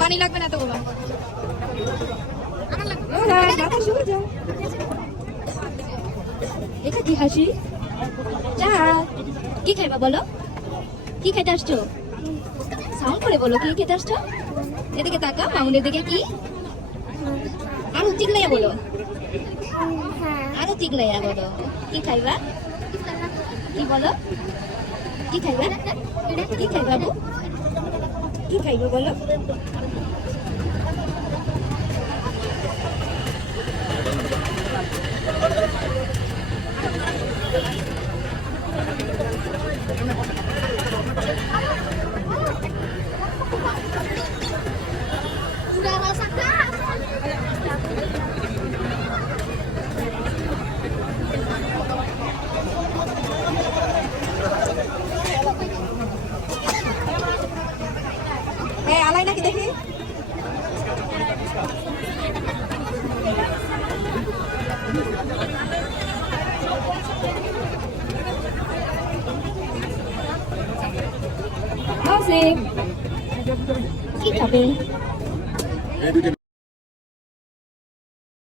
পানি লাগবে না এতগুলো। এটা কি হাসি? চা কি খাইবা বলো? কি খাইতে আসছো? সাউন্ড করে বলো কি খেতে আসছো? এদিকে তাকা, মামুনের দিকে। কি আরো চিল্লাইয়া বলো, আরো চিল্লাইয়া বলো। কি খাইবা? কি বলো? কি খাইবা? কি খাইবা? কি খাইবা বলো? Udah masak kak. আলাই নাকি দেখি। কি খাবে?